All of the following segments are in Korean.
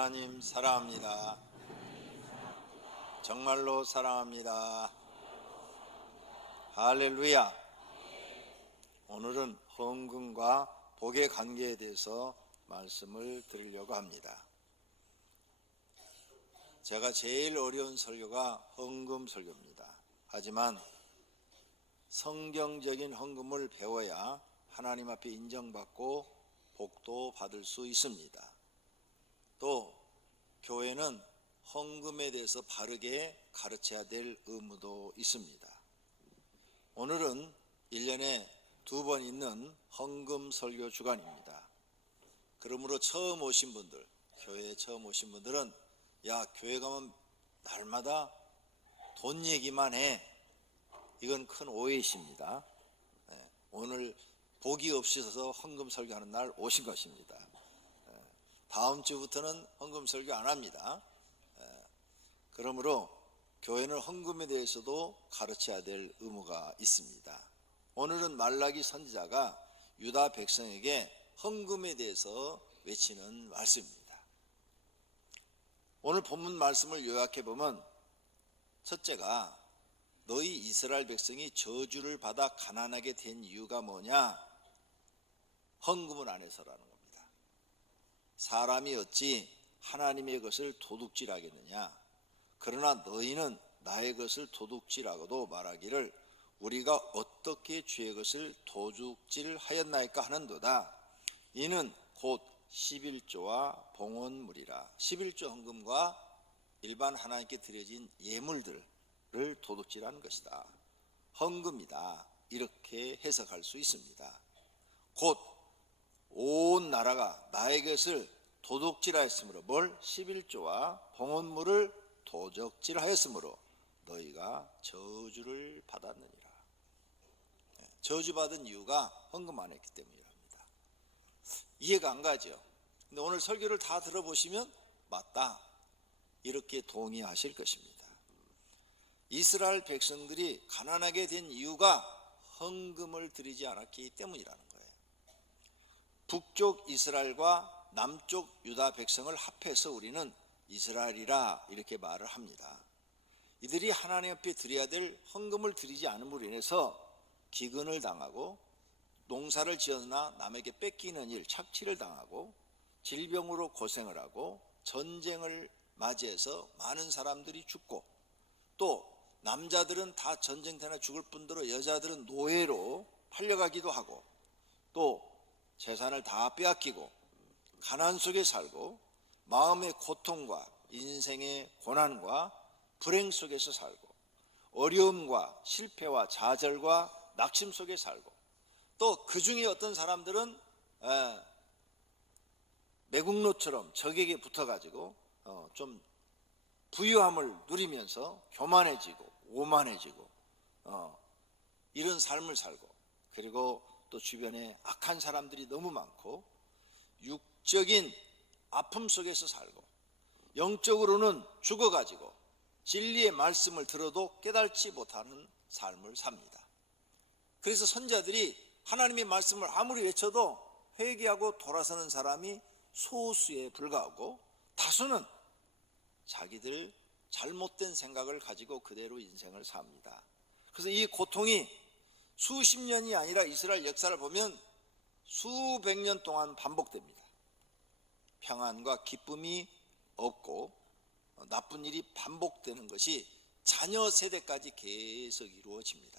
하나님 사랑합니다. 정말로 사랑합니다. 할렐루야. 오늘은 헌금과 복의 관계에 대해서 말씀을 드리려고 합니다. 제가 제일 어려운 설교가 헌금 설교입니다. 하지만 성경적인 헌금을 배워야 하나님 앞에 인정받고 복도 받을 수 있습니다. 또 교회는 헌금에 대해서 바르게 가르쳐야 될 의무도 있습니다. 오늘은 1년에 2번 있는 헌금 설교 주간입니다. 그러므로 처음 오신 분들, 교회에 처음 오신 분들은 야, 교회 가면 날마다 돈 얘기만 해. 이건 큰 오해이십니다. 오늘 복이 없으셔서 헌금 설교하는 날 오신 것입니다. 다음 주부터는 헌금 설교 안 합니다. 그러므로 교회는 헌금에 대해서도 가르쳐야 될 의무가 있습니다. 오늘은 말라기 선지자가 유다 백성에게 헌금에 대해서 외치는 말씀입니다. 오늘 본문 말씀을 요약해 보면 첫째가 너희 이스라엘 백성이 저주를 받아 가난하게 된 이유가 뭐냐? 헌금을 안 해서라는 겁니다. 사람이 어찌 하나님의 것을 도둑질하겠느냐? 그러나 너희는 나의 것을 도둑질하고도 말하기를 우리가 어떻게 주의 것을 도둑질하였나이까 하는도다. 이는 곧 11조와 봉헌물이라. 11조 헌금과 일반 하나님께 드려진 예물들을 도둑질하는 것이다. 헌금이다. 이렇게 해석할 수 있습니다. 곧 온 나라가 나의 것을 도둑질하였으므로 뭘? 11조와 봉헌물을 도적질하였으므로 너희가 저주를 받았느니라. 저주받은 이유가 헌금 안 했기 때문이랍니다. 이해가 안 가죠? 근데 오늘 설교를 다 들어보시면 맞다, 이렇게 동의하실 것입니다. 이스라엘 백성들이 가난하게 된 이유가 헌금을 드리지 않았기 때문이라는 거예요. 북쪽 이스라엘과 남쪽 유다 백성을 합해서 우리는 이스라엘이라 이렇게 말을 합니다. 이들이 하나님 앞에 드려야 될 헌금을 드리지 않음으로 인해서 기근을 당하고 농사를 지었으나 남에게 뺏기는 일, 착취를 당하고 질병으로 고생을 하고 전쟁을 맞이해서 많은 사람들이 죽고, 또 남자들은 다 전쟁터나 죽을 뿐더러 여자들은 노예로 팔려가기도 하고, 또 재산을 다 빼앗기고 가난 속에 살고 마음의 고통과 인생의 고난과 불행 속에서 살고 어려움과 실패와 좌절과 낙심 속에 살고, 또 그 중에 어떤 사람들은 매국노처럼 적에게 붙어가지고 좀 부유함을 누리면서 교만해지고 오만해지고 이런 삶을 살고, 그리고 또 주변에 악한 사람들이 너무 많고 육적인 아픔 속에서 살고 영적으로는 죽어가지고 진리의 말씀을 들어도 깨달지 못하는 삶을 삽니다. 그래서 선지자들이 하나님의 말씀을 아무리 외쳐도 회개하고 돌아서는 사람이 소수에 불과하고, 다수는 자기들 잘못된 생각을 가지고 그대로 인생을 삽니다. 그래서 이 고통이 수십 년이 아니라 이스라엘 역사를 보면 수백 년 동안 반복됩니다. 평안과 기쁨이 없고 나쁜 일이 반복되는 것이 자녀 세대까지 계속 이루어집니다.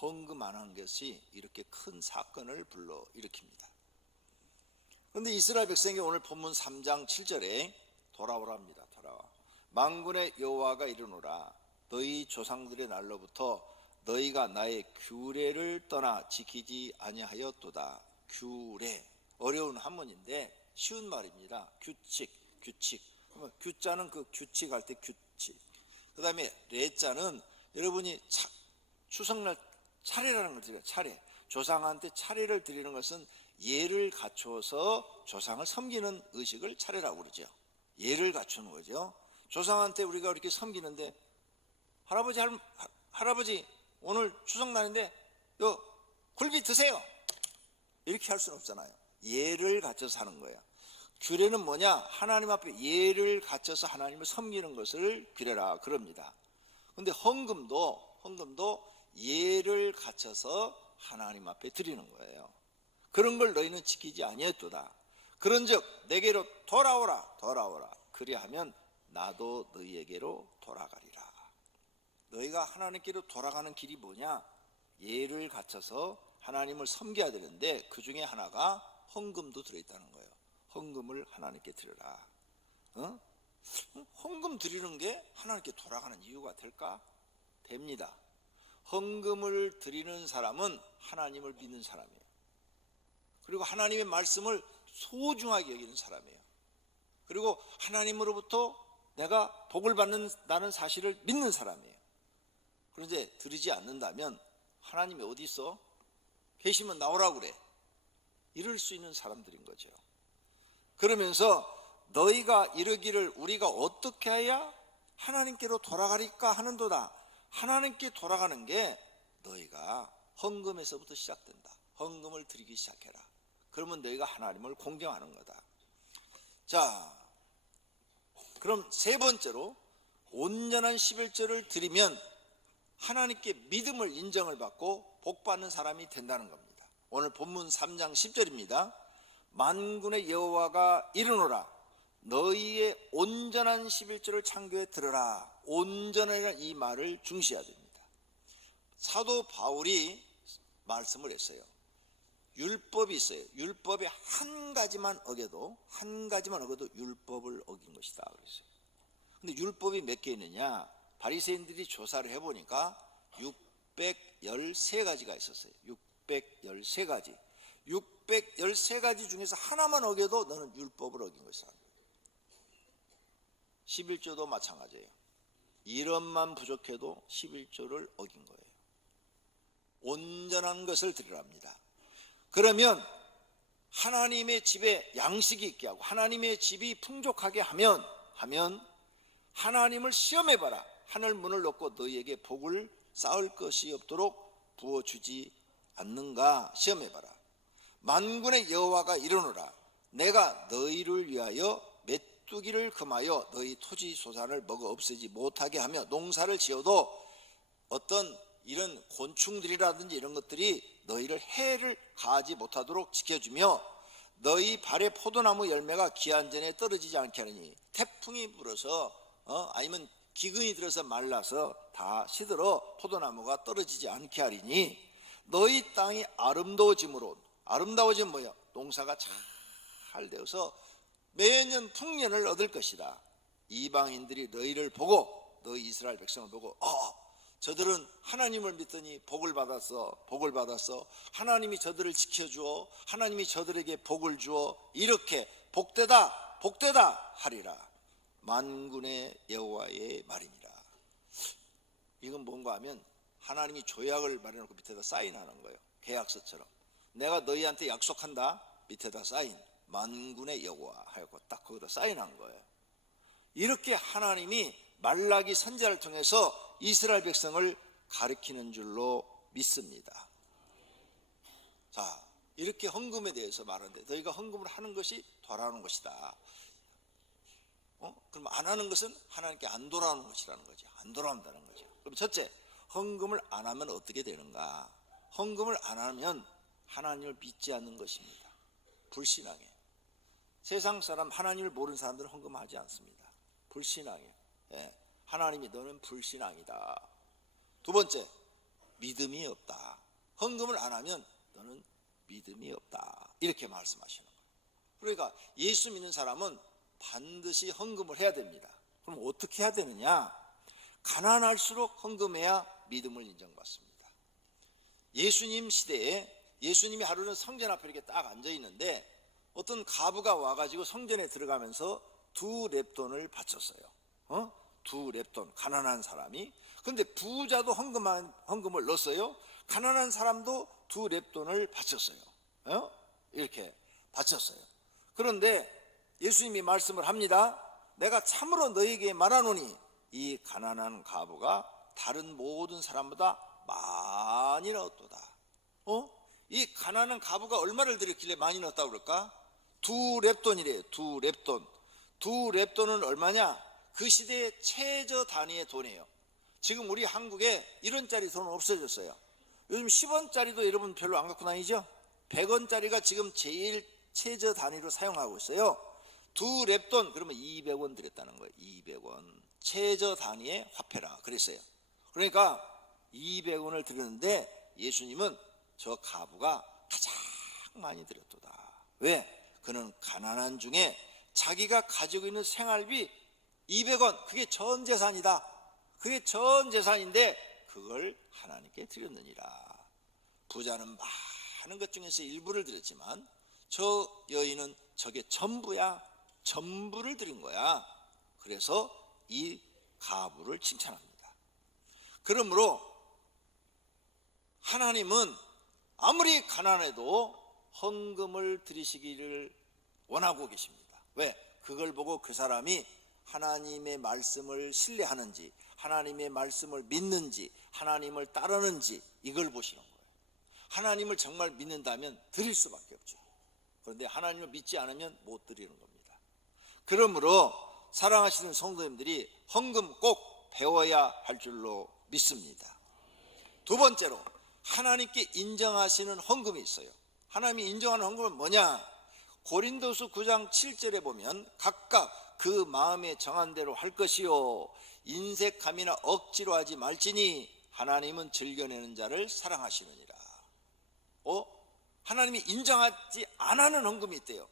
헌금 안 한 것이 이렇게 큰 사건을 불러일으킵니다. 그런데 이스라엘 백성이 오늘 본문 3장 7절에 돌아오랍니다. 돌아와. 만군의 여호와가 이르노라. 너희 조상들의 날로부터 너희가 나의 규례를 떠나 지키지 아니하였도다. 규례, 어려운 한문인데 쉬운 말입니다. 규칙. 규자는 그 규칙할 때 규칙. 그 다음에 레자는 여러분이 추석날 차례라는 걸 드려요. 차례. 조상한테 차례를 드리는 것은 예를 갖추어서 조상을 섬기는 의식을 차례라고 그러죠. 예를 갖추는 거죠. 조상한테 우리가 이렇게 섬기는데 할아버지 오늘 추석날인데 굴비 드세요, 이렇게 할 수는 없잖아요. 예를 갖춰서 하는 거예요. 규례는 뭐냐? 하나님 앞에 예를 갖춰서 하나님을 섬기는 것을 규례라 그럽니다. 근데 헌금도 예를 갖춰서 하나님 앞에 드리는 거예요. 그런 걸 너희는 지키지 아니했도다. 그런즉 내게로 돌아오라 그리하면 나도 너희에게로 돌아가리라. 너희가 하나님께로 돌아가는 길이 뭐냐? 예를 갖춰서 하나님을 섬겨야 되는데 그 중에 하나가 헌금도 들어있다는 거예요. 헌금을 하나님께 드려라. 헌금 드리는 게 하나님께 돌아가는 이유가 될까? 됩니다. 헌금을 드리는 사람은 하나님을 믿는 사람이에요. 그리고 하나님의 말씀을 소중하게 여기는 사람이에요. 그리고 하나님으로부터 내가 복을 받는다는 사실을 믿는 사람이에요. 그런데 드리지 않는다면 하나님이 어디 있어? 계시면 나오라고 그래. 이럴 수 있는 사람들인 거죠. 그러면서 너희가 이르기를 우리가 어떻게 해야 하나님께로 돌아가리까 하는도다. 하나님께 돌아가는 게 너희가 헌금에서부터 시작된다. 헌금을 드리기 시작해라. 그러면 너희가 하나님을 공경하는 거다. 자, 그럼 세 번째로 온전한 11조를 드리면 하나님께 믿음을 인정을 받고 복받는 사람이 된다는 겁니다. 오늘 본문 3장 10절입니다. 만군의 여호와가 이르노라 너희의 온전한 11조를 창교에 들으라. 온전이라는 이 말을 중시해야 됩니다. 사도 바울이 말씀을 했어요. 율법이 있어요. 율법에 한 가지만 어겨도 율법을 어긴 것이다 그랬어요. 근데 율법이 몇 개 있느냐? 바리새인들이 조사를 해보니까 613가지가 있었어요. 613가지. 613가지 중에서 하나만 어겨도 너는 율법을 어긴 것이다. 11조도 마찬가지예요. 이런만 부족해도 11조를 어긴 거예요. 온전한 것을 드리랍니다. 그러면 하나님의 집에 양식이 있게 하고 하나님의 집이 풍족하게 하면 하나님을 시험해봐라. 하늘 문을 놓고 너희에게 복을 쌓을 것이 없도록 부어주지 않는가 시험해봐라. 만군의 여호와가 이르노라 내가 너희를 위하여 메뚜기를 금하여 너희 토지 소산을 먹어 없애지 못하게 하며 농사를 지어도 어떤 이런 곤충들이라든지 이런 것들이 너희를 해를 가하지 못하도록 지켜주며 너희 발의 포도나무 열매가 기한 전에 떨어지지 않게 하느니 태풍이 불어서 아니면 기근이 들어서 말라서 다 시들어 포도나무가 떨어지지 않게 하리니 너희 땅이 아름다워짐으로 아름다워진 뭐야? 농사가 잘 되어서 매년 풍년을 얻을 것이다. 이방인들이 너희를 보고 너희 이스라엘 백성을 보고 저들은 하나님을 믿더니 복을 받았어. 하나님이 저들을 지켜주어 하나님이 저들에게 복을 주어 이렇게 복되다 하리라. 만군의 여호와의 말이니라. 이건 뭔가 하면 하나님이 조약을 마련해놓고 밑에다 사인하는 거예요. 계약서처럼 내가 너희한테 약속한다. 밑에다 사인 만군의 여호와 하고 딱 거기다 사인한 거예요. 이렇게 하나님이 말라기 선지자를 통해서 이스라엘 백성을 가리키는 줄로 믿습니다. 자, 이렇게 헌금에 대해서 말하는데 너희가 헌금을 하는 것이 돌아오는 것이다. 그럼 안 하는 것은 하나님께 안 돌아오는 것이라는 거죠. 안 돌아온다는 거죠. 그럼 첫째, 헌금을 안 하면 어떻게 되는가? 헌금을 안 하면 하나님을 믿지 않는 것입니다. 불신앙해. 세상 사람, 하나님을 모르는 사람들은 헌금하지 않습니다. 불신앙해. 하나님이 너는 불신앙이다. 두 번째, 믿음이 없다. 헌금을 안 하면 너는 믿음이 없다. 이렇게 말씀하시는 거예요. 그러니까 예수 믿는 사람은 반드시 헌금을 해야 됩니다. 그럼 어떻게 해야 되느냐? 가난할수록 헌금해야 믿음을 인정받습니다. 예수님 시대에 예수님이 하루는 성전 앞에 이렇게 딱 앉아 있는데 어떤 과부가 와가지고 성전에 들어가면서 2렙돈을 바쳤어요. 2렙돈, 가난한 사람이. 근데 부자도 헌금을 넣었어요. 가난한 사람도 2렙돈을 바쳤어요. 이렇게 바쳤어요. 그런데 예수님이 말씀을 합니다. 내가 참으로 너희에게 말하노니 이 가난한 과부가 다른 모든 사람보다 많이 넣었도다. 이 가난한 과부가 얼마를 드렸길래 많이 넣었다고 그럴까? 두 렙돈이래요. 두 렙돈. 두 렙돈은 얼마냐? 그 시대의 최저 단위의 돈이에요. 지금 우리 한국에 1원짜리 돈은 없어졌어요. 요즘 10원짜리도 여러분 별로 안 갖고 다니죠? 100원짜리가 지금 제일 최저 단위로 사용하고 있어요. 두 렙돈 그러면 200원 드렸다는 거예요. 200원 최저 단위의 화폐라 그랬어요. 그러니까 200원을 드렸는데 예수님은 저 과부가 가장 많이 드렸도다. 왜? 그는 가난한 중에 자기가 가지고 있는 생활비 200원 그게 전 재산이다. 그게 전 재산인데 그걸 하나님께 드렸느니라. 부자는 많은 것 중에서 일부를 드렸지만 저 여인은 저게 전부야. 전부를 드린 거야. 그래서 이 과부를 칭찬합니다. 그러므로 하나님은 아무리 가난해도 헌금을 드리시기를 원하고 계십니다. 왜? 그걸 보고 그 사람이 하나님의 말씀을 신뢰하는지, 하나님의 말씀을 믿는지, 하나님을 따르는지 이걸 보시는 거예요. 하나님을 정말 믿는다면 드릴 수밖에 없죠. 그런데 하나님을 믿지 않으면 못 드리는 겁니다. 그러므로 사랑하시는 성도님들이 헌금 꼭 배워야 할 줄로 믿습니다. 두 번째로 하나님께 인정하시는 헌금이 있어요. 하나님이 인정하는 헌금은 뭐냐? 고린도서 9장 7절에 보면 각각 그 마음에 정한 대로 할 것이요 인색함이나 억지로 하지 말지니 하나님은 즐겨내는 자를 사랑하시느니라. 하나님이 인정하지 않는 헌금이 있대요.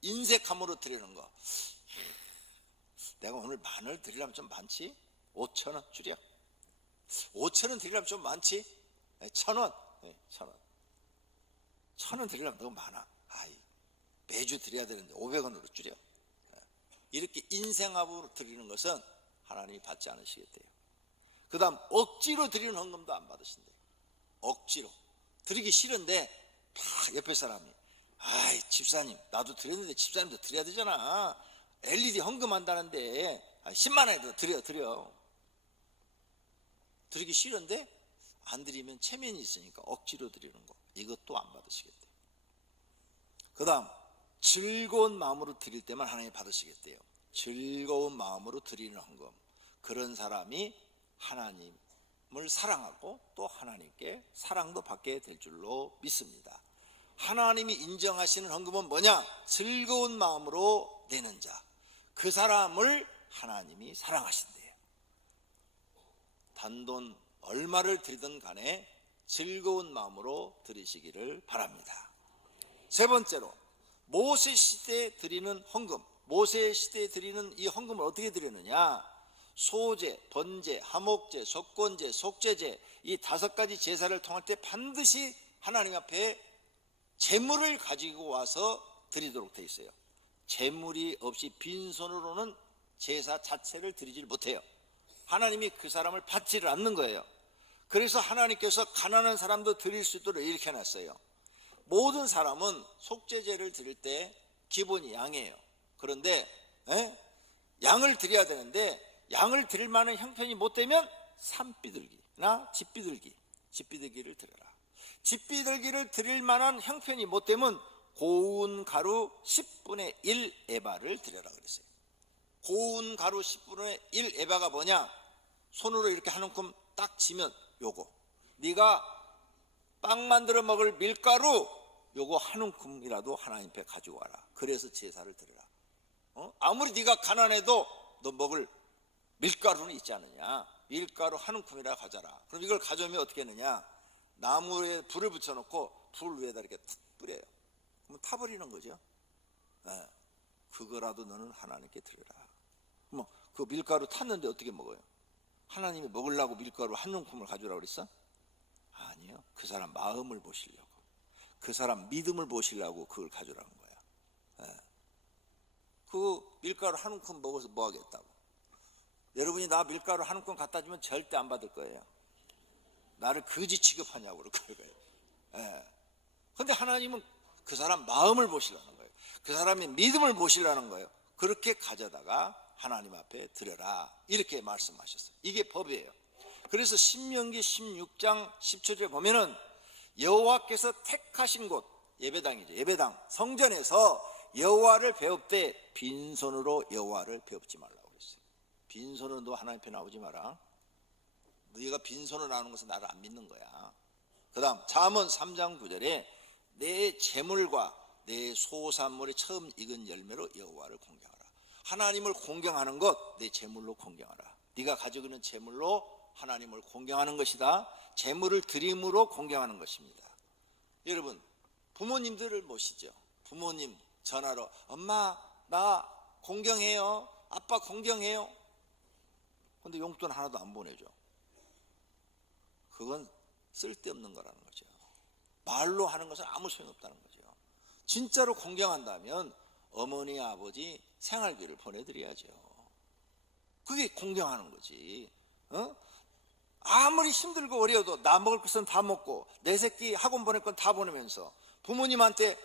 인색함으로 드리는 거. 내가 오늘 10,000원 드리려면 좀 많지? 5,000원 줄여. 5,000원 드리려면 좀 많지? 1,000원. 1,000원. 1,000원 드리려면 너무 많아. 매주 드려야 되는데 500원으로 줄여. 이렇게 인생합으로 드리는 것은 하나님이 받지 않으시겠대요. 그 다음 억지로 드리는 헌금도 안 받으신대요. 억지로 드리기 싫은데 옆에 사람이 집사님 나도 드렸는데 집사님도 드려야 되잖아. LED 헌금한다는데 10만 원이라도 드려. 드리기 싫은데 안 드리면 체면이 있으니까 억지로 드리는 거 이것도 안 받으시겠대요. 그 다음 즐거운 마음으로 드릴 때만 하나님이 받으시겠대요. 즐거운 마음으로 드리는 헌금. 그런 사람이 하나님을 사랑하고 또 하나님께 사랑도 받게 될 줄로 믿습니다. 하나님이 인정하시는 헌금은 뭐냐? 즐거운 마음으로 내는 자. 그 사람을 하나님이 사랑하신대요. 단돈 얼마를 드리든 간에 즐거운 마음으로 드리시기를 바랍니다. 세 번째로 모세 시대에 드리는 헌금. 모세 시대에 드리는 이 헌금을 어떻게 드리느냐? 소제, 번제, 하목제, 속건제, 속죄제 이 5가지 제사를 통할 때 반드시 하나님 앞에 제물을 가지고 와서 드리도록 되어 있어요. 제물이 없이 빈손으로는 제사 자체를 드리질 못해요. 하나님이 그 사람을 받지를 않는 거예요. 그래서 하나님께서 가난한 사람도 드릴 수 있도록 이렇게 해놨어요. 모든 사람은 속죄제를 드릴 때 기본이 양이에요. 그런데 양을 드려야 되는데 양을 드릴 만한 형편이 못 되면 산비둘기나 집비둘기를 드려라. 집비둘기를 드릴 만한 형편이 못 되면 고운 가루 10분의 1 에바를 드려라 그랬어요. 고운 가루 10분의 1 에바가 뭐냐? 손으로 이렇게 한 움큼 딱 쥐면 요거. 네가 빵 만들어 먹을 밀가루 요거 한 움큼이라도 하나님 앞에 가지고 와라. 그래서 제사를 드려라. 아무리 네가 가난해도 너 먹을 밀가루는 있지 않느냐? 밀가루 한 움큼이라 가져라. 그럼 이걸 가져오면 어떻게 하느냐? 나무에 불을 붙여놓고 불 위에다 이렇게 탁 뿌려요. 그럼 타버리는 거죠. 그거라도 너는 하나님께 드려라. 그 밀가루 탔는데 어떻게 먹어요? 하나님이 먹으려고 밀가루 한 움큼을 가져오라고 그랬어? 아니요. 그 사람 마음을 보시려고, 그 사람 믿음을 보시려고 그걸 가져오라는 거야. 그 밀가루 한 움큼 먹어서 뭐 하겠다고? 여러분이 나 밀가루 한 움큼 갖다 주면 절대 안 받을 거예요. 나를 거지 취급하냐고 그럴 거예요. 그런데 하나님은 그 사람 마음을 보시려는 거예요. 그 사람의 믿음을 보시려는 거예요. 그렇게 가져다가 하나님 앞에 드려라 이렇게 말씀하셨어요. 이게 법이에요. 그래서 신명기 16장 10절에 보면은 여호와께서 택하신 곳, 예배당이죠. 예배당 성전에서 여호와를 배웁되 빈손으로 여호와를 배웁지 말라고 그랬어요. 빈손으로 너 하나님 앞에 나오지 마라. 너희가 빈손으로 나오는 것은 나를 안 믿는 거야. 그 다음 잠언 3장 9절에 내 재물과 내 소산물의 처음 익은 열매로 여호와를 공경하라. 하나님을 공경하는 것, 내 재물로 공경하라. 네가 가지고 있는 재물로 하나님을 공경하는 것이다. 재물을 드림으로 공경하는 것입니다. 여러분, 부모님들을 모시죠. 부모님 전화로 엄마 나 공경해요, 아빠 공경해요. 근데 용돈 하나도 안 보내줘. 그건 쓸데없는 거라는 거죠. 말로 하는 것은 아무 소용없다는 거죠. 진짜로 공경한다면 어머니 아버지 생활비를 보내드려야죠. 그게 공경하는 거지. 아무리 힘들고 어려워도 나 먹을 것은 다 먹고 내 새끼 학원 보낼 건 다 보내면서 부모님한테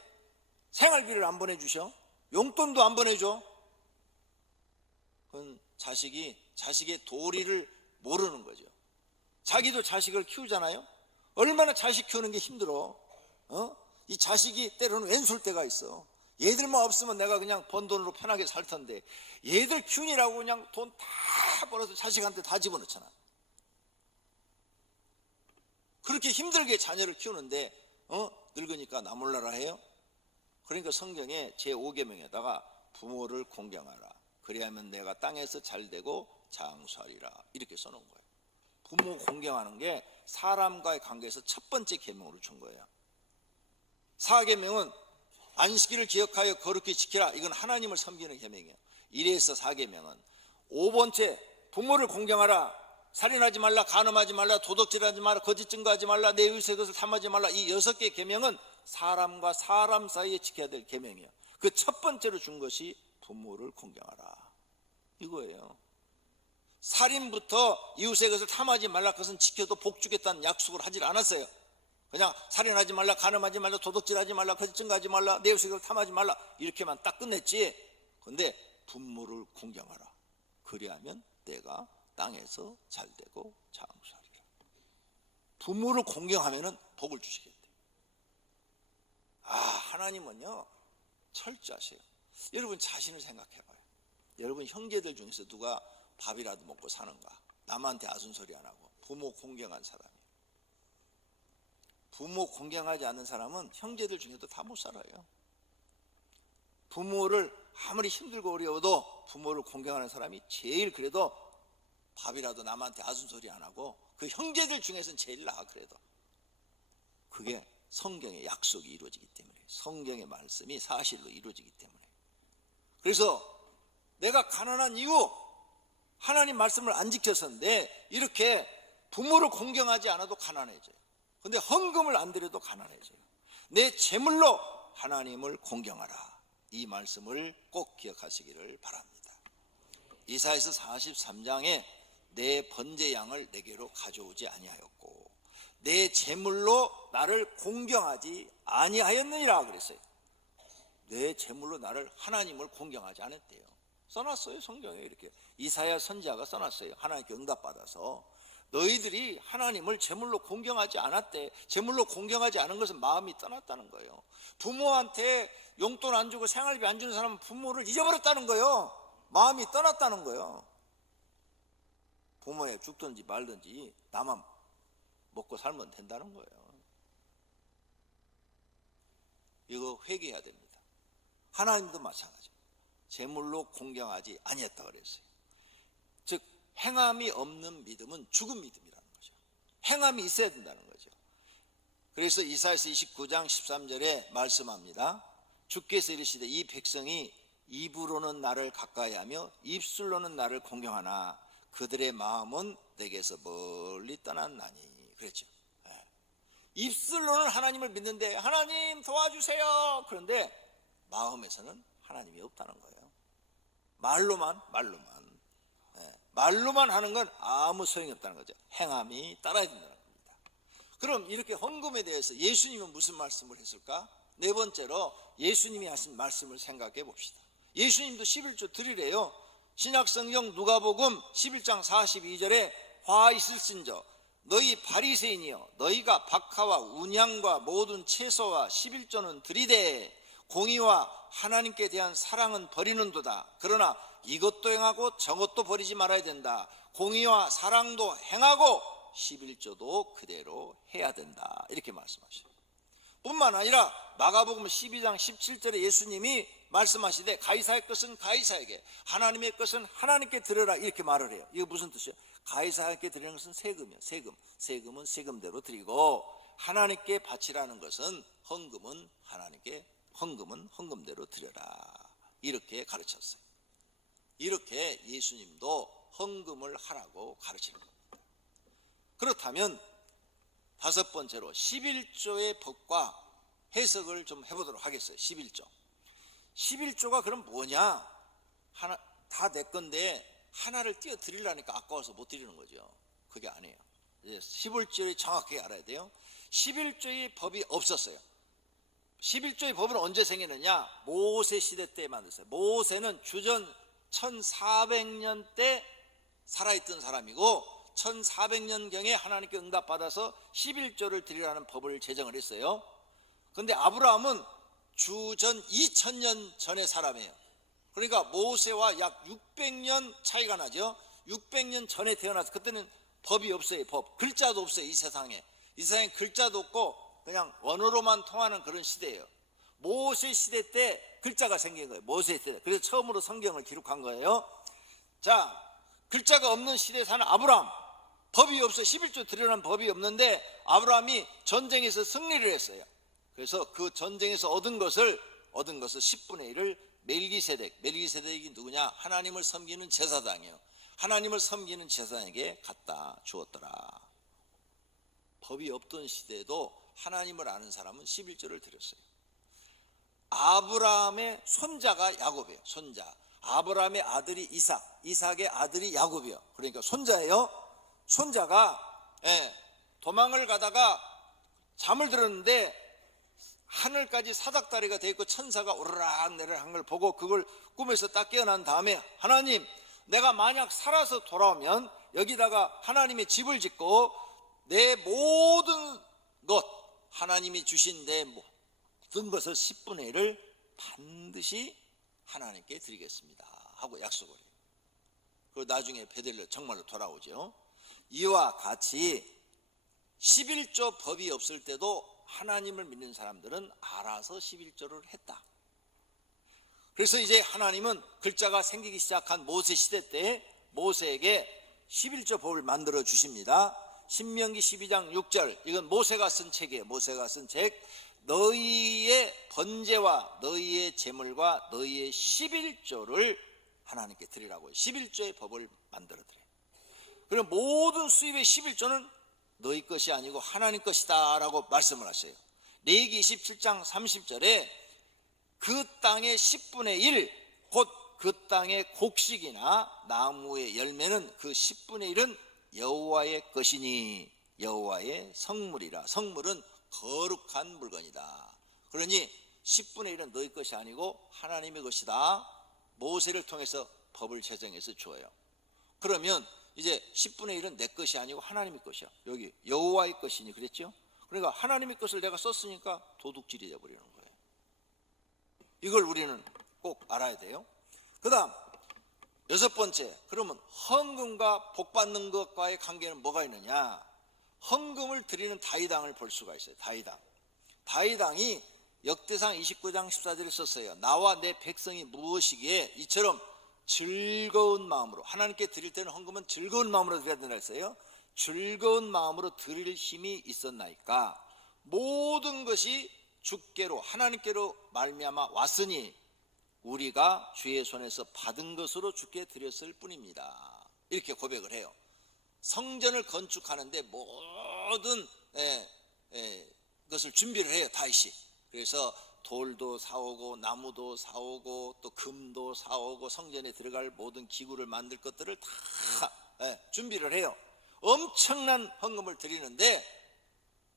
생활비를 안 보내주셔? 용돈도 안 보내줘? 그건 자식의 도리를 모르는 거죠. 자기도 자식을 키우잖아요. 얼마나 자식 키우는 게 힘들어. 이 자식이 때로는 왼술 때가 있어. 얘들만 없으면 내가 그냥 번 돈으로 편하게 살 텐데 얘들 키우느라고 그냥 돈 다 벌어서 자식한테 다 집어넣잖아. 그렇게 힘들게 자녀를 키우는데 늙으니까 나 몰라라 해요? 그러니까 성경에 제5계명에다가 부모를 공경하라. 그리하면 내가 땅에서 잘되고 장수하리라. 이렇게 써놓은 거예요. 부모 공경하는 게 사람과의 관계에서 첫 번째 계명으로 준 거예요. 4계명은 안식일을 기억하여 거룩히 지키라. 이건 하나님을 섬기는 계명이에요. 이래서 4계명은 5번째 부모를 공경하라. 살인하지 말라, 간음하지 말라, 도둑질하지 말라, 거짓 증거하지 말라, 내 이웃의 것을 탐하지 말라. 이 6개의 계명은 사람과 사람 사이에 지켜야 될 계명이에요. 그 첫 번째로 준 것이 부모를 공경하라 이거예요. 살인부터 이웃의 것을 탐하지 말라, 그것은 지켜도 복 주겠다는 약속을 하질 않았어요. 그냥 살인하지 말라, 간음하지 말라, 도둑질하지 말라, 거짓 증거하지 말라, 내 이웃의 것을 탐하지 말라 이렇게만 딱 끝냈지. 그런데 부모를 공경하라. 그리하면 내가 땅에서 잘되고 장수하리라. 부모를 공경하면 복을 주시겠대. 하나님은요 철저하세요. 여러분 자신을 생각해봐요. 여러분 형제들 중에서 누가 밥이라도 먹고 사는가? 남한테 아순소리 안 하고 부모 공경한 사람이에요. 부모 공경하지 않는 사람은 형제들 중에도 다 못 살아요. 부모를 아무리 힘들고 어려워도 부모를 공경하는 사람이 제일 그래도 밥이라도 남한테 아순소리 안 하고 그 형제들 중에서는 제일 나아. 그래도 그게 성경의 약속이 이루어지기 때문에, 성경의 말씀이 사실로 이루어지기 때문에. 그래서 내가 가난한 이유 하나님 말씀을 안 지켰었는데 이렇게 부모를 공경하지 않아도 가난해져요. 근데 헌금을 안 드려도 가난해져요. 내 재물로 하나님을 공경하라. 이 말씀을 꼭 기억하시기를 바랍니다. 이사야서 43장에 내 번제 양을 내게로 가져오지 아니하였고 내 재물로 나를 공경하지 아니하였느니라 그랬어요. 내 재물로 나를 하나님을 공경하지 않았대요. 써놨어요. 성경에 이렇게 이사야 선지자가 써놨어요. 하나님께 응답받아서 너희들이 하나님을 재물로 공경하지 않았대. 재물로 공경하지 않은 것은 마음이 떠났다는 거예요. 부모한테 용돈 안 주고 생활비 안 주는 사람은 부모를 잊어버렸다는 거예요. 마음이 떠났다는 거예요. 부모에 죽든지 말든지 나만 먹고 살면 된다는 거예요. 이거 회개해야 됩니다. 하나님도 마찬가지입니다. 재물로 공경하지 아니했다 그랬어요. 즉 행함이 없는 믿음은 죽은 믿음이라는 거죠. 행함이 있어야 된다는 거죠. 그래서 이사야서 29장 13절에 말씀합니다. 주께서 이르시되 이 백성이 입으로는 나를 가까이하며 입술로는 나를 공경하나 그들의 마음은 내게서 멀리 떠났나니 그랬죠. 입술로는 하나님을 믿는데 하나님 도와주세요. 그런데 마음에서는 하나님이 없다는 거예요. 말로만 하는 건 아무 소용이 없다는 거죠. 행함이 따라야 된다는 겁니다. 그럼 이렇게 헌금에 대해서 예수님은 무슨 말씀을 했을까? 네 번째로 예수님이 하신 말씀을 생각해 봅시다. 예수님도 11조 드리래요. 신약성경 누가복음 11장 42절에 화 있을진저 너희 바리새인이여 너희가 박하와 운양과 모든 채소와 11조는 드리되 공의와 하나님께 대한 사랑은 버리는도다. 그러나 이것도 행하고 저것도 버리지 말아야 된다. 공의와 사랑도 행하고 11조도 그대로 해야 된다. 이렇게 말씀하셔요. 뿐만 아니라 마가복음 12장 17절에 예수님이 말씀하시되 가이사의 것은 가이사에게, 하나님의 것은 하나님께 드려라, 이렇게 말을 해요. 이거 무슨 뜻이에요? 가이사에게 드리는 것은 세금이에요. 세금은 세금대로 드리고, 하나님께 바치라는 것은 헌금은 헌금대로 드려라, 이렇게 가르쳤어요. 이렇게 예수님도 헌금을 하라고 가르친 겁니다. 그렇다면 다섯 번째로 11조의 법과 해석을 좀 해보도록 하겠어요. 11조가 그럼 뭐냐? 다 내 건데 하나를 띄어 드리려니까 아까워서 못 드리는 거죠. 그게 아니에요. 11조를 정확하게 알아야 돼요. 11조의 법이 없었어요. 11조의 법은 언제 생기느냐? 모세 시대 때 만들었어요. 모세는 주전 1400년 때 살아있던 사람이고 1400년경에 하나님께 응답받아서 11조를 드리라는 법을 제정을 했어요. 그런데 아브라함은 주전 2000년 전의 사람이에요. 그러니까 모세와 약 600년 차이가 나죠. 600년 전에 태어나서, 그때는 법이 없어요. 글자도 없어요. 이 세상에 글자도 없고 그냥 언어로만 통하는 그런 시대예요. 모세 시대 때 글자가 생긴 거예요. 모세 시대. 그래서 처음으로 성경을 기록한 거예요. 자, 글자가 없는 시대에 사는 아브라함, 법이 없어요. 11조 드리라는 법이 없는데 아브라함이 전쟁에서 승리를 했어요. 그래서 그 전쟁에서 얻은 것을 10분의 1을 멜기세덱이 누구냐? 하나님을 섬기는 제사장이에요. 하나님을 섬기는 제사장에게 갖다 주었더라. 법이 없던 시대에도 하나님을 아는 사람은 11조를 드렸어요. 아브라함의 손자가 야곱이에요. 아브라함의 아들이 이삭의 아들이 야곱이에요. 그러니까 손자예요. 손자가 도망을 가다가 잠을 들었는데 하늘까지 사닥다리가 돼 있고 천사가 오르락 내리락 한 걸 보고 그걸 꿈에서 딱 깨어난 다음에, 하나님, 내가 만약 살아서 돌아오면 여기다가 하나님의 집을 짓고 내 모든 것, 하나님이 주신 내 모든 것을 10분의 1을 반드시 하나님께 드리겠습니다 하고 약속을 해요. 그리고 나중에 베델로 정말로 돌아오죠. 이와 같이 11조 법이 없을 때도 하나님을 믿는 사람들은 알아서 11조를 했다. 그래서 이제 하나님은 글자가 생기기 시작한 모세 시대 때 모세에게 11조 법을 만들어 주십니다. 신명기 12장 6절, 이건 모세가 쓴 책이에요. 모세가 쓴 책. 너희의 번제와 너희의 제물과 너희의 11조를 하나님께 드리라고 11조의 법을 만들어 드려요. 그리고 모든 수입의 11조는 너희 것이 아니고 하나님 것이다 라고 말씀을 하세요. 레위기 27장 30절에 그 땅의 10분의 1, 곧 그 땅의 곡식이나 나무의 열매는 그 10분의 1은 여호와의 것이니 여호와의 성물이라. 성물은 거룩한 물건이다. 그러니 10분의 1은 너희 것이 아니고 하나님의 것이다. 모세를 통해서 법을 제정해서 주어요. 그러면 이제 10분의 1은 내 것이 아니고 하나님의 것이야. 여기 여호와의 것이니 그랬죠. 그러니까 하나님의 것을 내가 썼으니까 도둑질이 되어버리는 거예요. 이걸 우리는 꼭 알아야 돼요. 그 다음 여섯 번째, 그러면 헌금과 복받는 것과의 관계는 뭐가 있느냐? 헌금을 드리는 다이당을 볼 수가 있어요. 다이당이 역대상 29장 14절에 썼어요. 나와 내 백성이 무엇이기에 이처럼 즐거운 마음으로, 하나님께 드릴 때는 헌금은 즐거운 마음으로 드려야 된다 했어요. 즐거운 마음으로 드릴 힘이 있었나이까? 모든 것이 주께로 하나님께로 말미암아 왔으니 우리가 주의 손에서 받은 것으로 주께 드렸을 뿐입니다. 이렇게 고백을 해요. 성전을 건축하는데 모든 것을 준비를 해요. 다윗이. 그래서 돌도 사오고 나무도 사오고 또 금도 사오고 성전에 들어갈 모든 기구를 만들 것들을 다 준비를 해요. 엄청난 헌금을 드리는데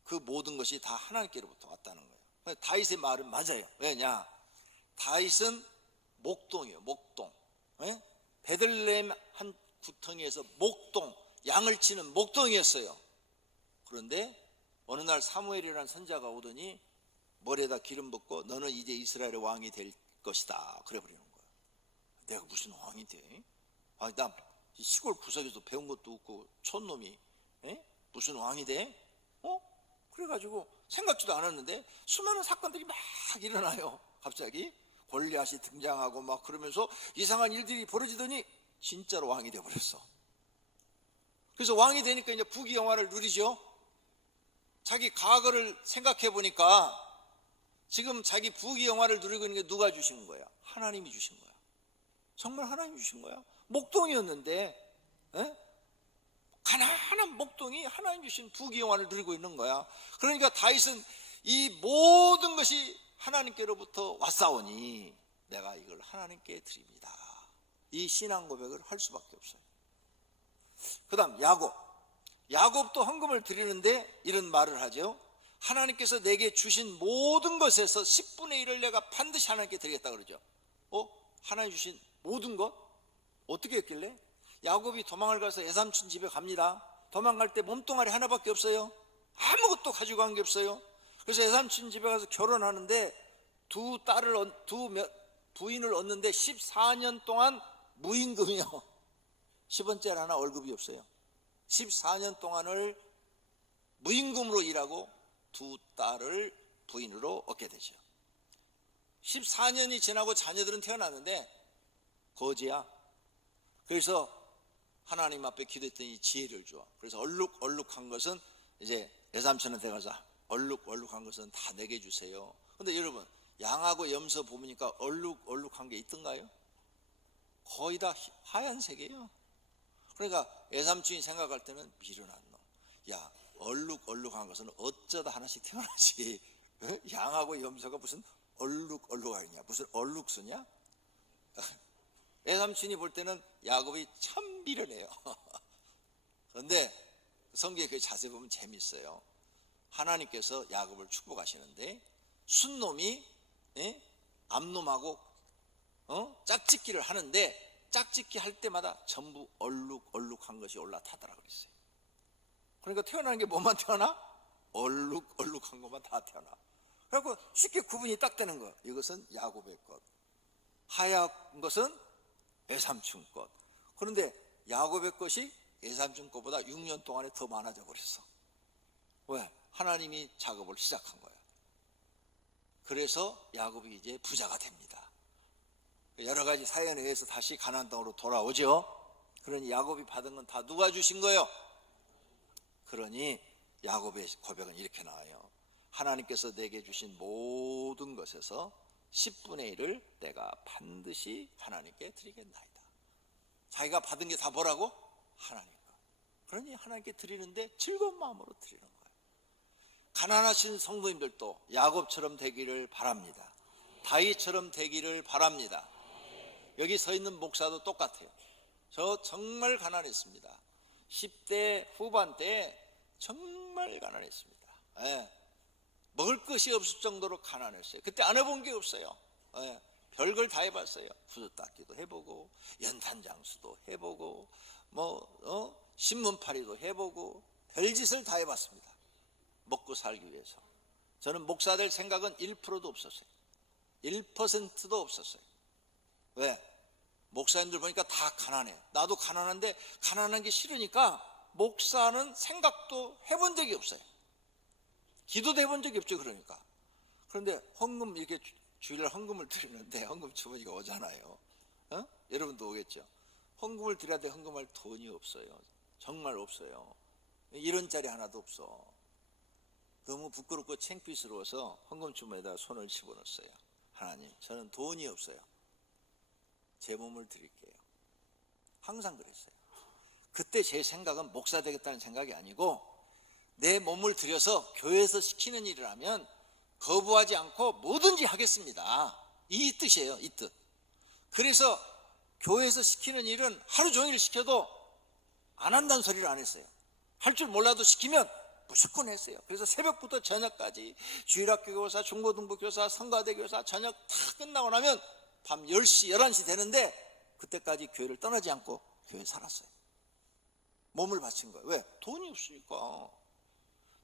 그 모든 것이 다 하나님께로부터 왔다는 거예요. 다윗의 말은 맞아요. 왜냐? 다윗은 목동이에요. 목동. 베들레헴 한 구덩이에서 목동, 양을 치는 목동이었어요. 그런데 어느 날 사무엘이라는 선지자가 오더니 머리에다 기름 붓고 너는 이제 이스라엘의 왕이 될 것이다 그래 버리는 거야. 내가 무슨 왕이 돼? 나 시골 구석에서 배운 것도 없고 촌놈이 무슨 왕이 돼? 그래가지고 생각지도 않았는데 수많은 사건들이 막 일어나요. 갑자기 골리앗이 등장하고 막 그러면서 이상한 일들이 벌어지더니 진짜로 왕이 돼버렸어. 그래서 왕이 되니까 이제 부귀영화를 누리죠. 자기 과거를 생각해 보니까 지금 자기 부귀영화를 누리고 있는 게 누가 주신 거야? 하나님이 주신 거야. 정말 하나님이 주신 거야. 목동이었는데 가난한 목동이 하나님 주신 부귀영화를 누리고 있는 거야. 그러니까 다윗은 이 모든 것이 하나님께로부터 왔사오니 내가 이걸 하나님께 드립니다. 이 신앙 고백을 할 수밖에 없어요. 그 다음 야곱도 헌금을 드리는데 이런 말을 하죠. 하나님께서 내게 주신 모든 것에서 10분의 1을 내가 반드시 하나님께 드리겠다 그러죠. 하나님 주신 모든 것? 어떻게 했길래? 야곱이 도망을 가서 외삼촌 집에 갑니다. 도망갈 때 몸뚱아리 하나밖에 없어요. 아무것도 가지고 간 게 없어요. 그래서 외삼촌 집에 가서 결혼하는데 두 부인을 얻는데 14년 동안 무임금이요. 10원짜리 하나 월급이 없어요. 14년 동안을 무임금으로 일하고 두 딸을 부인으로 얻게 되죠. 14년이 지나고 자녀들은 태어났는데 거지야. 그래서 하나님 앞에 기도했더니 지혜를 줘. 그래서 얼룩한 것은 이제 외삼촌한테 가서 얼룩한 것은 다 내게 주세요. 근데 여러분 양하고 염소 보니까 얼룩한 게 있던가요? 거의 다 하얀색이에요. 그러니까 외삼촌이 생각할 때는 미련한 놈. 야 얼룩한 것은 어쩌다 하나씩 태어나지. 양하고 염소가 무슨 얼룩하냐, 무슨 얼룩수냐? 외삼촌이 볼 때는 야곱이 참 미련해요. 그런데 성경에 그 자세히 보면 재밌어요. 하나님께서 야곱을 축복하시는데 순놈이 암놈하고 짝짓기를 하는데 짝짓기 할 때마다 전부 얼룩한 것이 올라타더라 그랬어요. 그러니까 태어나는 게 뭐만 태어나? 얼룩한 것만 다 태어나. 그래갖고 쉽게 구분이 딱 되는 거야. 이것은 야곱의 것, 하얀 것은 외삼촌 것. 그런데 야곱의 것이 외삼촌 것보다 6년 동안에 더 많아져 버렸어. 왜? 하나님이 작업을 시작한 거야. 그래서 야곱이 이제 부자가 됩니다. 여러 가지 사연에 의해서 다시 가나안 땅으로 돌아오죠. 그러니 야곱이 받은 건 다 누가 주신 거예요? 그러니 야곱의 고백은 이렇게 나와요. 하나님께서 내게 주신 모든 것에서 10분의 1을 내가 반드시 하나님께 드리겠나이다. 자기가 받은 게 다 뭐라고? 하나님 것. 그러니 하나님께 드리는데 즐거운 마음으로 드리는 거예요. 가난하신 성도님들도 야곱처럼 되기를 바랍니다. 다윗처럼 되기를 바랍니다. 여기 서 있는 목사도 똑같아요. 저 정말 가난했습니다. 10대 후반 때 정말 가난했습니다. 먹을 것이 없을 정도로 가난했어요. 그때 안 해본 게 없어요. 별걸 다 해봤어요. 구두 닦기도 해보고 연탄장수도 해보고 신문팔이도 해보고 별짓을 다 해봤습니다. 먹고 살기 위해서. 저는 목사 될 생각은 1%도 없었어요. 1%도 없었어요. 왜? 목사님들 보니까 다 가난해. 나도 가난한데 가난한 게 싫으니까 목사는 생각도 해본 적이 없어요. 기도도 해본 적이 없죠. 그러니까. 그런데 헌금 이렇게 주일날 헌금을 드리는데 헌금 주머니가 오잖아요. 여러분도 오겠죠. 헌금을 드려야 돼. 헌금할 돈이 없어요. 정말 없어요. 1원짜리 하나도 없어. 너무 부끄럽고 창피스러워서 헌금 주머니에다 손을 집어넣었어요. 하나님, 저는 돈이 없어요. 제 몸을 드릴게요. 항상 그랬어요. 그때 제 생각은 목사 되겠다는 생각이 아니고 내 몸을 들여서 교회에서 시키는 일을 하면 거부하지 않고 뭐든지 하겠습니다. 이 뜻이에요. 이 뜻. 그래서 교회에서 시키는 일은 하루 종일 시켜도 안 한다는 소리를 안 했어요. 할 줄 몰라도 시키면 무조건 했어요. 그래서 새벽부터 저녁까지 주일학교 교사, 중고등부 교사, 성가대 교사 저녁 다 끝나고 나면 밤 10시, 11시 되는데 그때까지 교회를 떠나지 않고 교회에 살았어요. 몸을 바친 거예요. 왜? 돈이 없으니까.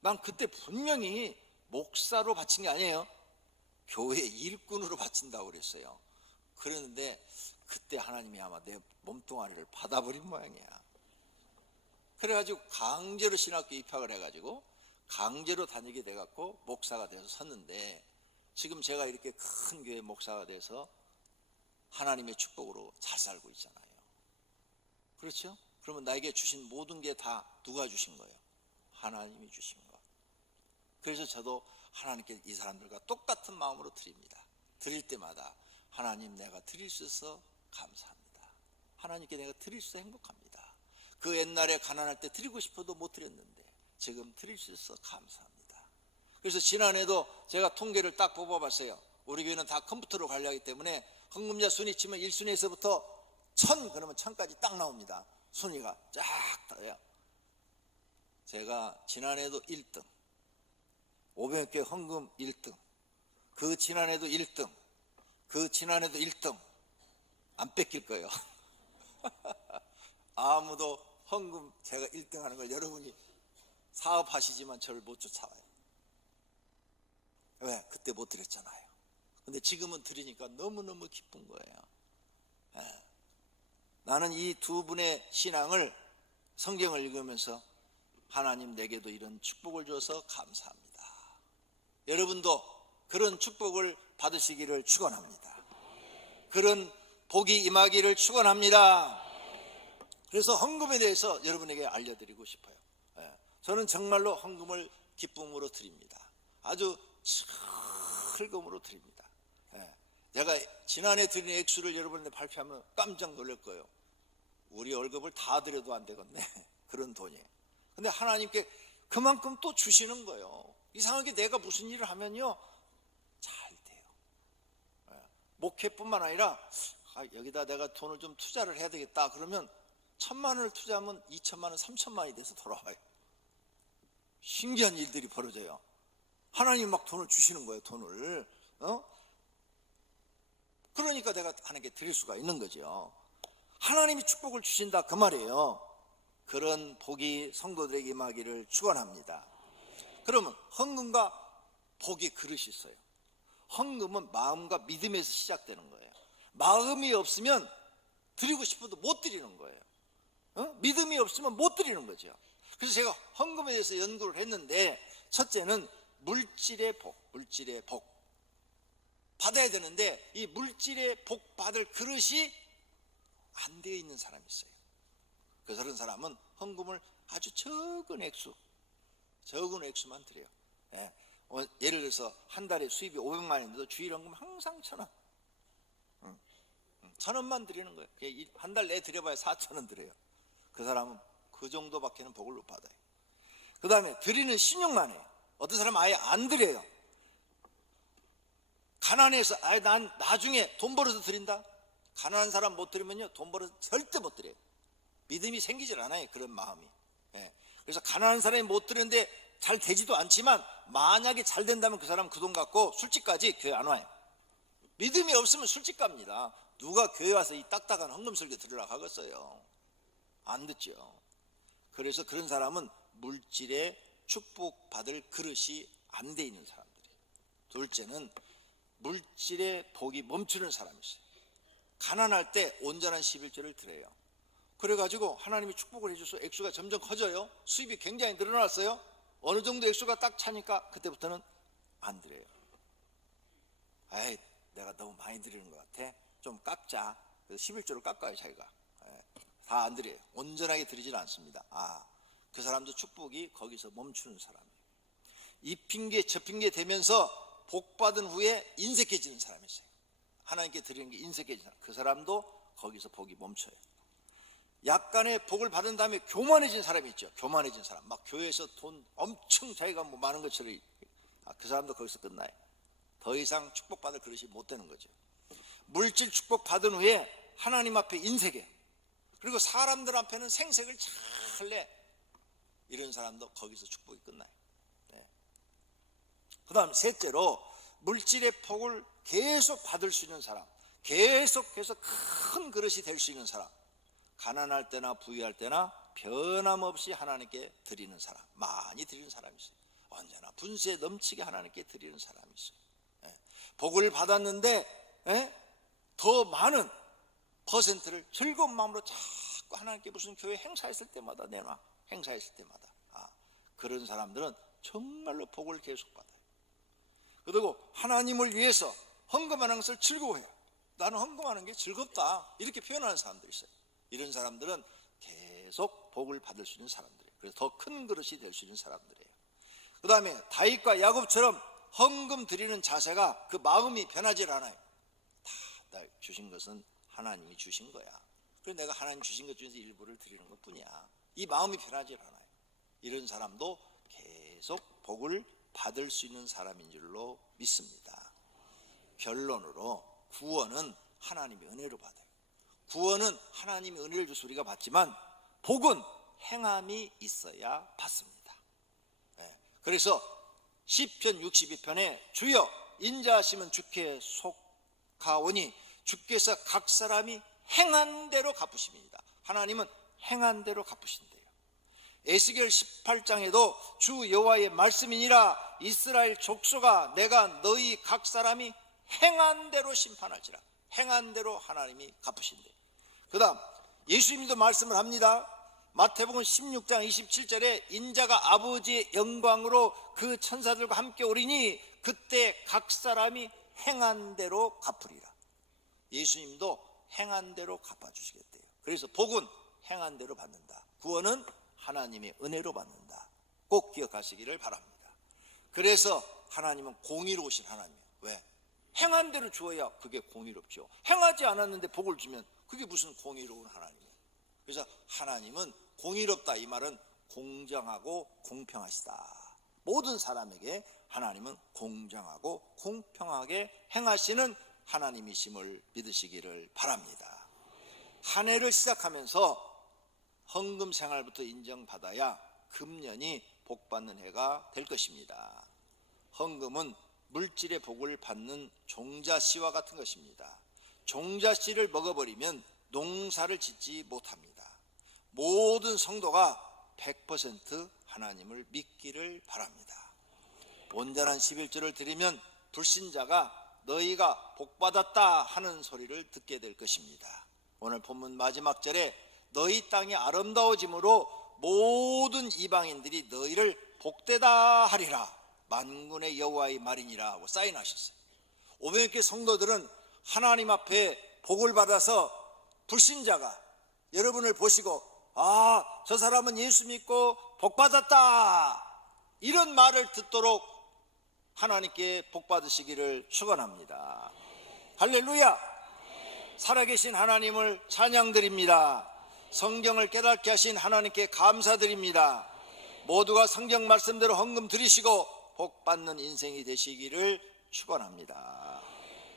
난 그때 분명히 목사로 바친 게 아니에요. 교회 일꾼으로 바친다고 그랬어요. 그랬는데 그때 하나님이 아마 내 몸뚱아리를 받아버린 모양이야. 그래가지고 강제로 신학교 입학을 해가지고 강제로 다니게 돼갖고 목사가 돼서 섰는데, 지금 제가 이렇게 큰 교회 목사가 돼서 하나님의 축복으로 잘 살고 있잖아요. 그렇죠? 그러면 나에게 주신 모든 게 다 누가 주신 거예요? 하나님이 주신 거. 그래서 저도 하나님께 이 사람들과 똑같은 마음으로 드립니다. 드릴 때마다 하나님, 내가 드릴 수 있어서 감사합니다. 하나님께 내가 드릴 수 있어서 행복합니다. 그 옛날에 가난할 때 드리고 싶어도 못 드렸는데 지금 드릴 수 있어서 감사합니다. 그래서 지난해도 제가 통계를 딱 뽑아봤어요. 우리 교회는 다 컴퓨터로 관리하기 때문에 헌금자 순위 치면 1순위에서부터 1000, 그러면 1000까지 딱 나옵니다. 순위가 쫙 떠요. 제가 지난해도 1등, 500개 헌금 1등, 그 지난해도 1등, 그 지난해도 1등. 안 뺏길 거예요. 아무도 헌금 제가 1등 하는 걸, 여러분이 사업하시지만 저를 못 쫓아와요. 왜? 그때 못 드렸잖아요. 근데 지금은 드리니까 너무너무 기쁜 거예요. 나는 이 두 분의 신앙을, 성경을 읽으면서 하나님, 내게도 이런 축복을 줘서 감사합니다. 여러분도 그런 축복을 받으시기를 축원합니다. 그런 복이 임하기를 축원합니다. 그래서 헌금에 대해서 여러분에게 알려드리고 싶어요. 저는 정말로 헌금을 기쁨으로 드립니다. 아주 즐거움으로 드립니다. 제가 지난해 드린 액수를 여러분한테 발표하면 깜짝 놀랄 거예요. 우리 월급을 다 드려도 안 되겠네. 그런 돈이에요. 근데 하나님께 그만큼 또 주시는 거예요. 이상하게 내가 무슨 일을 하면요, 잘 돼요. 목회뿐만 아니라 여기다 내가 돈을 좀 투자를 해야 되겠다 그러면 1000만 원을 투자하면 2000만 원, 3000만 원이 돼서 돌아와요. 신기한 일들이 벌어져요. 하나님 막 돈을 주시는 거예요. 돈을. 그러니까 내가 하나님께 드릴 수가 있는 거죠. 하나님이 축복을 주신다 그 말이에요. 그런 복이 성도들에게 임하기를 축원합니다. 그러면 헌금과 복의 그릇이 있어요. 헌금은 마음과 믿음에서 시작되는 거예요. 마음이 없으면 드리고 싶어도 못 드리는 거예요. 믿음이 없으면 못 드리는 거죠. 그래서 제가 헌금에 대해서 연구를 했는데, 첫째는 물질의 복, 물질의 복 받아야 되는데, 이 물질의 복 받을 그릇이 안 되어 있는 사람이 있어요. 그런 사람은 헌금을 아주 적은 액수만 드려요. 예를 들어서 한 달에 수입이 500만 원인데도 주일 헌금 항상 1000원, 1000원만 드리는 거예요. 한 달 내에 드려봐야 4000원 드려요. 그 사람은 그 정도밖에는 복을 못 받아요. 그 다음에 드리는 신용만 해요. 어떤 사람은 아예 안 드려요. 가난해서 난 나중에 돈 벌어서 드린다. 가난한 사람 못 드리면요, 돈 벌어서 절대 못 드려요. 믿음이 생기질 않아요. 그런 마음이. 그래서 가난한 사람이 못 드리는데 잘 되지도 않지만, 만약에 잘 된다면 그 사람 그 돈 갖고 술집까지 교회 안 와요. 믿음이 없으면 술집 갑니다. 누가 교회 와서 이 딱딱한 헌금 설교 들으려고 하겠어요? 안 듣죠. 그래서 그런 사람은 물질의 축복받을 그릇이 안 돼 있는 사람들이에요. 둘째는 물질의 복이 멈추는 사람이 있어요. 가난할 때 온전한 11조를 드려요. 그래가지고 하나님이 축복을 해줘서 액수가 점점 커져요. 수입이 굉장히 늘어났어요. 어느 정도 액수가 딱 차니까 그때부터는 안 드려요. 에이, 내가 너무 많이 드리는 것 같아, 좀 깎자. 그래서 11조를 깎아요. 자기가 다 안 드려요. 온전하게 드리지는 않습니다. 그 사람도 축복이 거기서 멈추는 사람이에요. 이 핑계 저 핑계 대면서 복 받은 후에 인색해지는 사람이 있어요. 하나님께 드리는 게 인색해지는 사람, 그 사람도 거기서 복이 멈춰요. 약간의 복을 받은 다음에 교만해진 사람이 있죠. 교만해진 사람, 막 교회에서 돈 엄청 자기가 뭐 많은 것처럼, 그 사람도 거기서 끝나요. 더 이상 축복받을 그릇이 못 되는 거죠. 물질 축복 받은 후에 하나님 앞에 인색해, 그리고 사람들 앞에는 생색을 잘 내. 이런 사람도 거기서 축복이 끝나요. 그 다음 셋째로, 물질의 복을 계속 받을 수 있는 사람, 계속해서 큰 그릇이 될 수 있는 사람, 가난할 때나 부유할 때나 변함없이 하나님께 드리는 사람, 많이 드리는 사람이 있어요. 언제나 분수에 넘치게 하나님께 드리는 사람이 있어요. 복을 받았는데 더 많은 퍼센트를 즐거운 마음으로 자꾸 하나님께 무슨 교회 행사했을 때마다 내놔. 행사했을 때마다. 그런 사람들은 정말로 복을 계속 받아요. 그리고 하나님을 위해서 헌금하는 것을 즐거워해요. 나는 헌금하는 게 즐겁다, 이렇게 표현하는 사람들이 있어요. 이런 사람들은 계속 복을 받을 수 있는 사람들이에요. 그래서 더 큰 그릇이 될 수 있는 사람들이에요. 그 다음에 다윗과 야곱처럼 헌금 드리는 자세가, 그 마음이 변하질 않아요. 다 주신 것은 하나님이 주신 거야. 그래서 내가 하나님 주신 것 중에서 일부를 드리는 것 뿐이야. 이 마음이 변하질 않아요. 이런 사람도 계속 복을 받을 수 있는 사람인 줄로 믿습니다. 결론으로 구원은 하나님의 은혜로 받아요. 구원은 하나님의 은혜를 주셔서 우리가 받지만 복은 행함이 있어야 받습니다. 그래서 시편 62편에 주여 인자하시면 주께 속하오니 주께서 각 사람이 행한 대로 갚으십니다. 하나님은 행한 대로 갚으신대요. 에스겔 18장에도 주 여호와의 말씀이니라 이스라엘 족속아 내가 너희 각 사람이 행한 대로 심판할지라. 행한 대로 하나님이 갚으신대요. 그 다음 예수님도 말씀을 합니다. 마태복음 16장 27절에 인자가 아버지의 영광으로 그 천사들과 함께 오리니 그때 각 사람이 행한 대로 갚으리라. 예수님도 행한 대로 갚아주시겠대요. 그래서 복은 행한 대로 받는다. 구원은 하나님의 은혜로 받는다. 꼭 기억하시기를 바랍니다. 그래서 하나님은 공의로우신 하나님이에요. 왜? 행한 대로 주어야 그게 공의롭죠. 행하지 않았는데 복을 주면 그게 무슨 공의로운 하나님이에요. 그래서 하나님은 공의롭다, 이 말은 공정하고 공평하시다. 모든 사람에게 하나님은 공정하고 공평하게 행하시는 하나님이심을 믿으시기를 바랍니다. 한 해를 시작하면서 헌금 생활부터 인정받아야 금년이 복받는 해가 될 것입니다. 헌금은 물질의 복을 받는 종자씨와 같은 것입니다. 종자씨를 먹어버리면 농사를 짓지 못합니다. 모든 성도가 100% 하나님을 믿기를 바랍니다. 온전한 11조를 드리면 불신자가 너희가 복받았다 하는 소리를 듣게 될 것입니다. 오늘 본문 마지막 절에 너희 땅이 아름다워짐으로 모든 이방인들이 너희를 복되다 하리라 만군의 여호와의 말이니라 하고 사인하셨어요. 500개 성도들은 하나님 앞에 복을 받아서 불신자가 여러분을 보시고 저 사람은 예수 믿고 복받았다 이런 말을 듣도록 하나님께 복받으시기를 축원합니다. 할렐루야. 살아계신 하나님을 찬양드립니다. 성경을 깨닫게 하신 하나님께 감사드립니다. 모두가 성경 말씀대로 헌금 드리시고 복받는 인생이 되시기를 축원합니다.